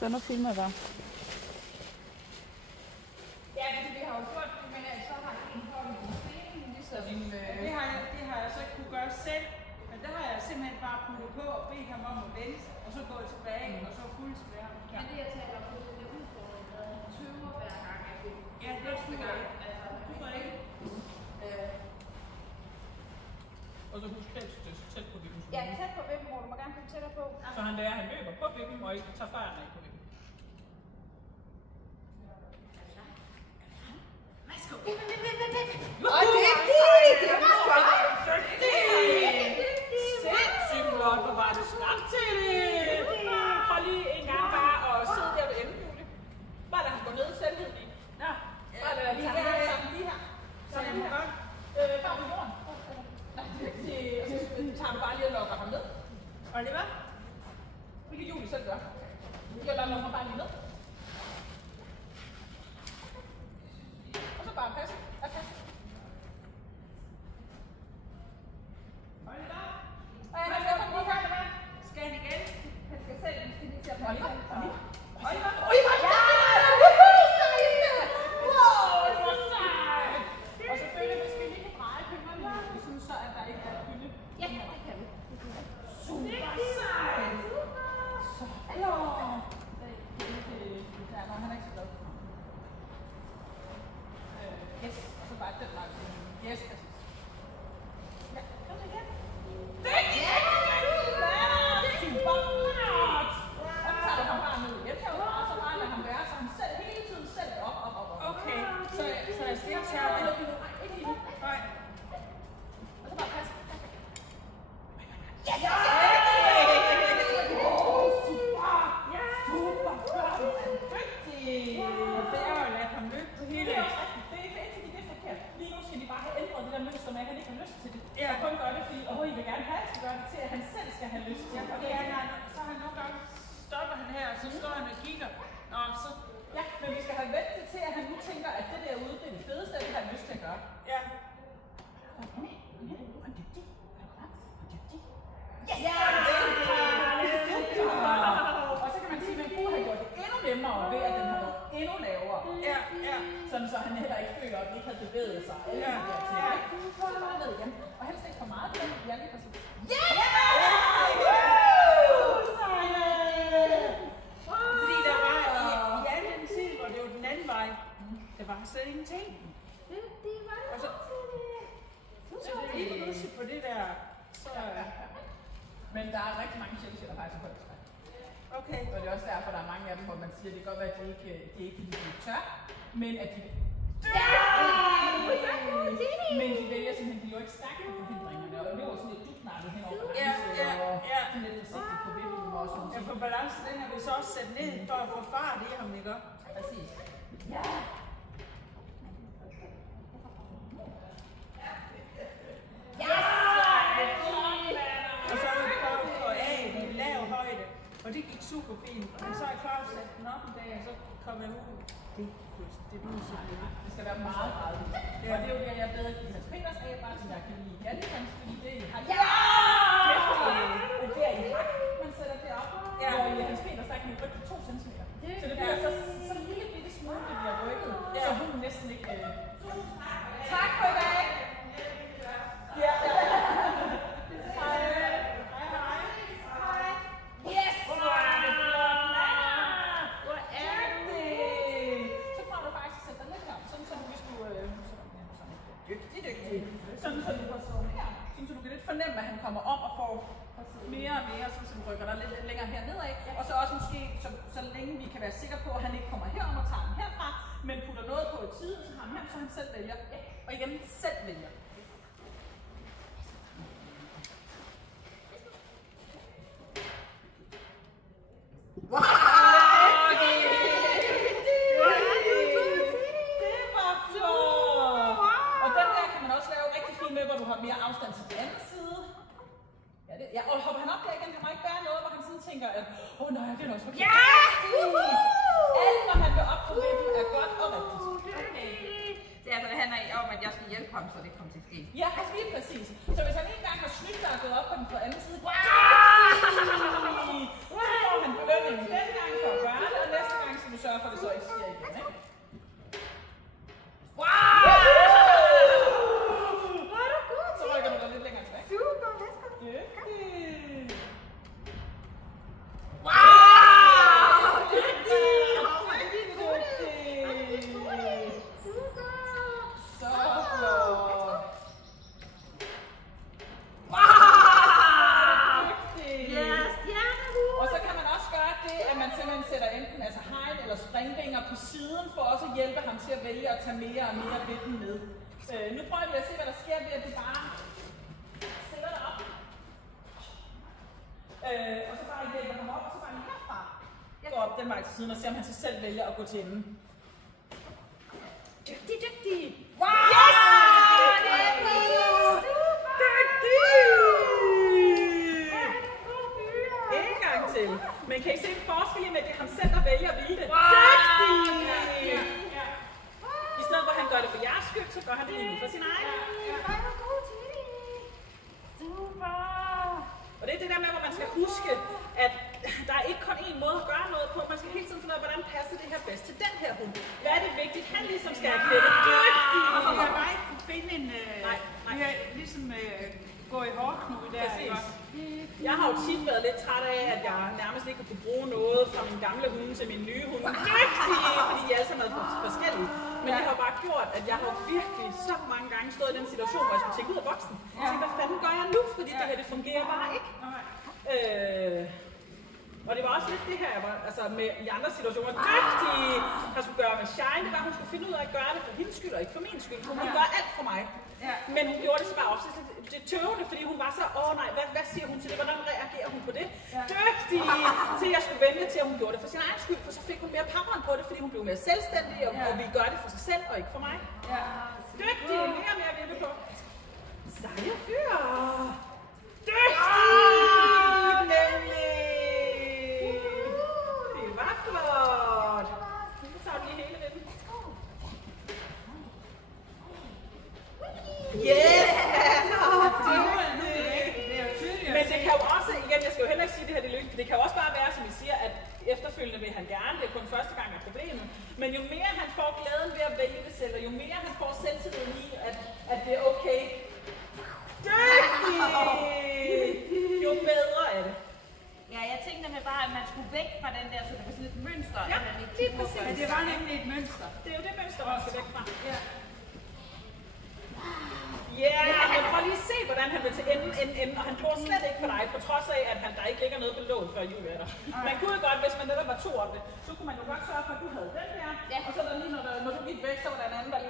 Så nu filmer der. Ja, fordi vi har jo gjort det, men så har en holdt i scenen, ligesom... Det har jeg så ikke kunne gøre selv, men der har jeg simpelthen bare puttet på og bedt ham om at vente, og så gå tilbage, og så fuldspærre. Ja. Men det jeg taler om, det er udfordringen, at han tøver hver gang, at det ja, det er første gang. Altså, du var ikke. Og så husk helst tæt på vippen. Ja, tæt på vippen, hvor du må gerne komme tættere på. Så han lærer, at han løber på vippen, og ikke tager fart af på vippen. Værsgo. Og det er det var godt. Sindssygt flot, hvor var du snart til det. Prøv lige en gang bare og sidde der ved enden, Julie. Bare lad ham gå ned selv helt lige. Nå, bare lad ham sammen lige her. Så han må godt. Bare på jorden. Og så tager han bare lige og lukker ham ned. Og det var? Det kan Julie selv gøre. Jeg lukker ham bare lige ned. Og så bare passe. Okay. Oliver? Han skal komme lige her. Skal han igen? Han skal selv, vi skal lige til at passe. Oliver? Oliver? Ja! Wow, det var sejt! Og selvfølgelig, hvis vi lige kan dreje fingrene, ligesom så, at der ikke er hylde. Ja, det kan vi. Super sejt! Så flot! Ja, nej, han er ikke så glad. Yes, og så bare den langt. Yes, præcis. Ja, kom så igen. Dygtig! Super flot! Og så tager du ham bare ned igen herfra, og så bare lader ham være, så han selv hele tiden selv op. Okay, så jeg skal ikke tage det. Ikke lige nu. Nej. Og så bare passe. Yes! Ja! Super! Super flot! Dygtig! Og det er jo at lade ham løbe på hele. Det er også rigtigt. Det er ikke indtil det er forkert. Lige nu skal de bare have ændret det der mønster med, at han ikke har lyst til det. Ja. Og kun gør det, fordi I vil gerne have, at jeg skal gøre det til, at han selv skal have lyst til Ja, det. for det er, så har han nogle gange stopper han her, og så står han og kigger. Nå, så... Ja, men vi skal have vendt det til, at han nu tænker, at det derude, det er det fedeste, at det har han lyst til at gøre. Ja. Han er dygtig. Yes! Ja! Og så kan man sige, at man kunne have gjort det endnu nemmere ved, at den har været endnu lavere. Ja, ja. Sådan så han heller ikke føler, at den ikke havde bevæget sig. Alle Ja, de der ting. ja. Så er det bare ned igen. Og helst ikke for meget på den. Ja, lige præcis. Yes! Fordi der var i anden side, hvor det var den anden vej, der var slet ingenting. Det var det. Og så lige pludselig på det der, så... Men der er rigtig mange sjældne, der faktisk er højt træk. Okay. Og det er også derfor, der er mange af dem, hvor man siger, at det kan godt være, at de ikke fordi de er tør, men at de men de vælger simpelthen, de er jo ikke stærke på forhindringerne, og løber sådan lidt dybnartet henover balance, og sådan lidt forsigtigt på vippen og sådan Ja, noget. for balancen, den har vi så også sat ned for at få fart i ham, ikke? Præcis. Ja! Og så har vi prøvet at få af i lav højde, og det gik super fint. Men så er jeg klar at sætte den op en dag, og så kom jeg ud. Det blev simpelthen. Det skal være meget gradvist. Og det er jo det, jeg bedre kan lide Hans Peters af, bare som jeg kan lide Jannikans, fordi det er i hak. Ja! Det er i hak, man sætter det op. Ja. Og i Hans Peters, der kan man rykke på 2 cm. Så det bliver så lille bitte smule, det bliver rykket, så hun næsten ikke... Tak for i dag! Ja. Hej. Yes! Hvor er det? Så prøver du faktisk at sætte dig lidt her, sådan så du, hvis du... Dygtig. Sådan så du får sådan her. Sådan så du kan lidt fornemme, at han kommer om og får mere og mere, sådan så du rykker dig lidt længere her nedad. Og så også måske, så længe vi kan være sikre på, at han ikke kommer herom og tager den herfra, men putter noget på et side, så har han her, så han selv vælger. Og igen, selv vælger. Wow! Det var flot! Og den der kan man også lave rigtig fint med, hvor du har mere afstand til den anden side. Ja, og hopper han op der igen, kan man ikke bære noget, hvor han sådan tænker, at nej, det er også forkert. Ja! Alt, når han vil op på vippen, er godt og rigtigt. Okay. Det er altså, det handler om, at jeg skal hjælpe ham, så det kommer til sørge for, at det så ikke sker igen, ikke? Wow! Hvor er du god til? Så rykker du dig lidt længere tilbage. Super, let's go. Dygtig. Wow! Dygtig! Super! Så flot. Wow! Dygtig. Yes, stjernehue! Og så kan man også gøre det, at man simpelthen sætter enten hegn eller springvinger på siden, for også at hjælpe ham til at vælge at tage mere og mere ved den med. Nu prøver vi at se, hvad der sker ved, at du bare sætter dig op. Og så bare hjælper ham op, og så bare herfra gå op den vej til siden og se, om han så selv vælger at gå til enden. Dygtig, dygtig! Wow! Yes! En gang til. Men kan I se en forskel i, at det er ham selv, der vælger at ville det? Dygtig! Ja. I stedet for at han gør det for jeres skyld, så gør han det lige for sin egen. Super! Og det er det der med, hvor man skal huske, at der er ikke kun én måde at gøre noget på. Man skal hele tiden finde ud af, hvordan passer det her bedst til den her hund. Hvad er det vigtigt, han ligesom skal have klædt? Dygtig! Vi har bare ikke kunne finde en... Vi har ligesom gået i hårdknude der. Præcis. Jeg har jo tit været lidt træt af, at jeg nærmest ikke har kunne bruge noget fra min gamle hunde til min nye hunde. Dygtige! Fordi de alle sammen er forskellige. Men det har bare gjort, at jeg har virkelig så mange gange stået i den situation, hvor jeg skulle tænke ud af boksen. Jeg tænkte, hvad fanden gør jeg nu? Fordi det her, det fungerer bare ikke. Og det var også lidt det her, jeg var, altså med i andre situationer, dygtige, der skulle gøre med Shine, det var, hun skulle finde ud af at gøre det for hendes skyld, og ikke for min skyld. Hun kunne gøre alt for mig. Ja. Men hun gjorde det så bare ofte det tøvende, fordi hun var så, nej, hvad siger hun til det, hvordan reagerer hun på det? Ja. Dygtig, til jeg skulle vente til, at hun gjorde det for sin egen skyld, for så fik hun mere power på det, fordi hun blev mere selvstændig, og vi gør det for sig selv, og ikke for mig. Ja. Dygtig, mere og mere vippe på. Seje fyr. Dygtig, nemlig. Det var flot. Nu tager du lige hele ved den. Yes, Anna! Men det kan jo også, igen, jeg skal jo heller ikke sige, at det her det lykkes, det kan jo også bare være, som I siger, at efterfølgende vil han gerne, det er kun første gang er problemet, men jo mere han får glæden ved at vælge det selv, og jo mere han får selvtilliden i, at det er okay, dygtig, jo bedre er det. Ja, jeg tænkte nemlig bare, at man skulle væk fra den der, så det var sådan et mønster. Ja, lige præcis. Men det var nemlig et mønster. Det er jo det mønster, man skal væk fra. Ja. Ja, men prøv lige at se, hvordan han vil til enden, og han tror slet ikke på dig, på trods af, at der ikke ligger noget på lån før Julie er der. Man kunne jo godt, hvis man netop var to om det, så kunne man jo godt sørge for, at du havde den der, og så der lige, når du gik væk, så var der en anden, der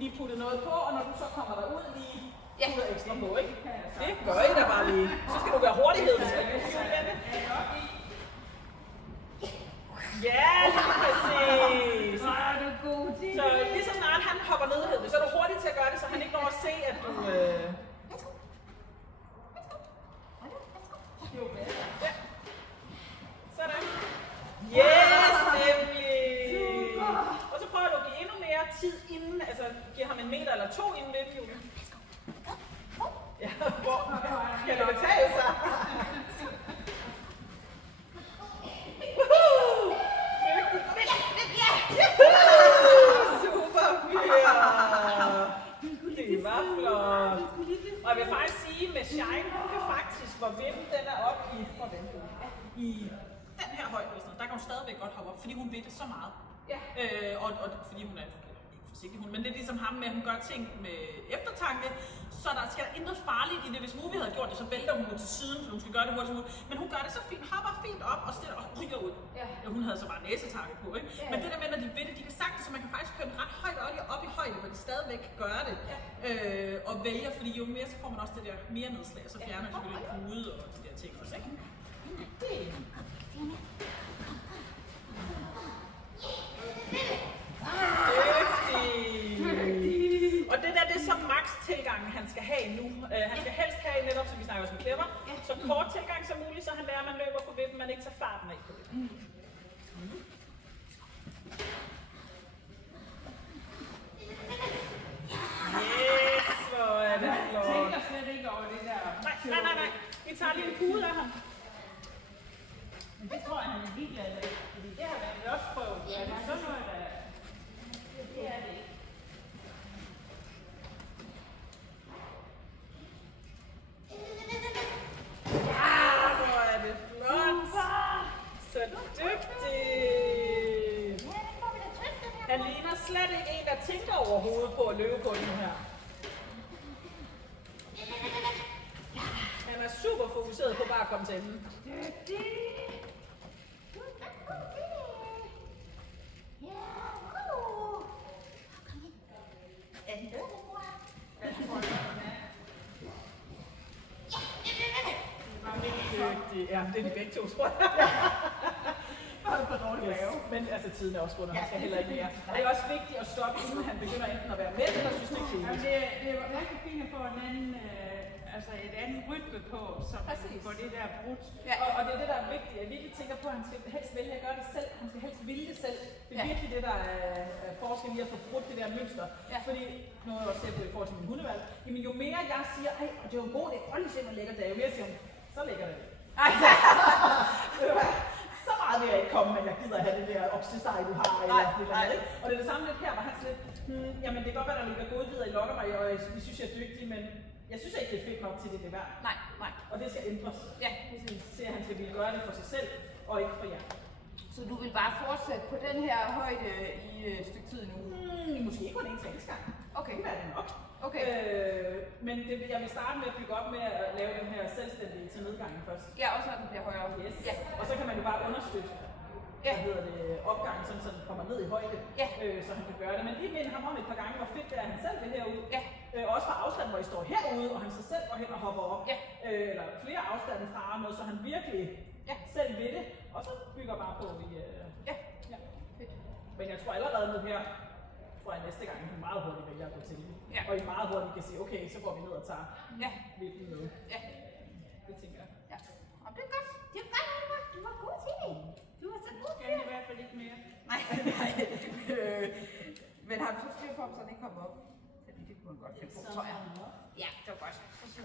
lige puttede noget på, og når du så kommer derud, lige putter ekstra på, ikke? Det gør I da bare lige. Så skal du gøre hurtighed, hvis du Julie det. Ja, lige præcis. Så lige så snart han hopper ned, så er du hurtig til at gøre det, så han ikke når at se, at du... Ja. Sådan. Yes, nemlig. Og så prøver du at give endnu mere tid inden, altså giver ham 1 meter eller 2 inden ved Julie. Ja, hvor kan det betale sig? Super fyr! Det var flot. Og jeg vil faktisk sige, med Shine, hun kan faktisk, hvor vippen den er oppe i den her højde, der kan hun stadigvæk godt hoppe op, fordi hun ved det så meget. Ja. Og fordi hun er ikke forsigtig hund, men det er ligesom ham med, at hun gør ting med eftertanke, så der sker intet farligt i det. Hvis Movie havde gjort det, så vælter hun til siden, for hun skal gøre det hurtigt muligt. Men hun gør det så fint, hopper fint op og stiller og ryger ud. Ja. Hun havde så bare næsetakke på, ikke? Ja. Men det der med, når de ved det, de kan sagtens, så man kan faktisk køre den ret højt op i højde, hvor de stadigvæk kan gøre det. Ja. Og vælger, fordi jo mere, så får man også det der mere nedslag, og så fjerner man selvfølgelig pude og de der ting også, ikke? Og det der, det er så max tilgangen, han skal have nu. Han skal helst have netop, som vi snakker også med Clever, så kort tilgang som muligt, så han lærer, at man løber på vippen, man ikke tager farten af på vippen. Yes, hvor er det flot. Jeg tænker slet ikke over det der. Nej. Vi tager lige en pude af ham. Men det tror jeg, han er ligeglad med, fordi det har vi også prøvet. Ja, dygtig. Han ligner slet ikke en, der tænker overhovedet på at løbe på den her. Han er super fokuseret på bare at komme til enden. Ja, det er de begge to, tror jeg. Bare for dårligt lave. Men altså, tiden er også rundt, og han skal heller ikke mere. Og det er også vigtigt at stoppe, inden han begynder enten at være med, eller synes det er kedeligt. Det er rigtig fint at få en anden, et andet rytme på, som får det der brudt. Ja. Og det er det, der er vigtigt. Jeg virkelig tænker på, at han skal helst vælge at gøre det selv. Han skal helst ville det selv. Det er virkelig det, der er forskel i at få brudt det der mønster. Ja. Fordi, nu er jeg også selv på i forhold til min hundevalg, jamen jo mere jeg siger, ej, og det er jo god, det er ordentligt simpelthen lækkert, det er jo mere siger, så lækker det. Så meget vil jeg ikke komme, men jeg gider have det der oksesteg, du har. Eller og det er det samme lidt her, hvor han sådan lidt, jamen det kan godt være, der ligger godbidder i lokker mig, og jeg synes, jeg er dygtig, men jeg synes ikke, det er fedt nok til det er værd. Nej. Og det skal ændres. Ja. Jeg ser, at han skal ville gøre det for sig selv, og ikke for jer. Så du vil bare fortsætte på den her højde i et stykke tid nu? Måske ikke kun en træningsgang. Okay. Det er det nok. Okay. Men jeg vil starte med at bygge op med at lave den her selvstændige til nedgangen først. Ja, også når den bliver højere. Yes. Ja. Og så kan man jo bare understøtte opgangen, sådan, så den kommer ned i højde, så han kan gøre det. Men lige minde ham om et par gange, hvor fedt det er, at han selv vil herude. Ja. Også fra afstand, hvor I står herude, og han så selv går hen og hopper op. Ja. Eller flere afstande fra noget, så han virkelig selv vil det. Og så bygger bare på i... Fedt. Men jeg tror allerede nu her, næste gang, han meget hurtigt vælger at gå til det. Ja. Og I meget hurtigt kan sige, okay, så går vi ned og tager hvilken med. Ja. Det tænker jeg. Ja. Og det er godt. Det er godt, Alma. Du var god til det. Du var så god til det. I hvert fald ikke mere. Nej. Men har du så styr på, så den ikke kommer op? Fordi det kunne man godt finde på, tror jeg. Ja, det var godt. Så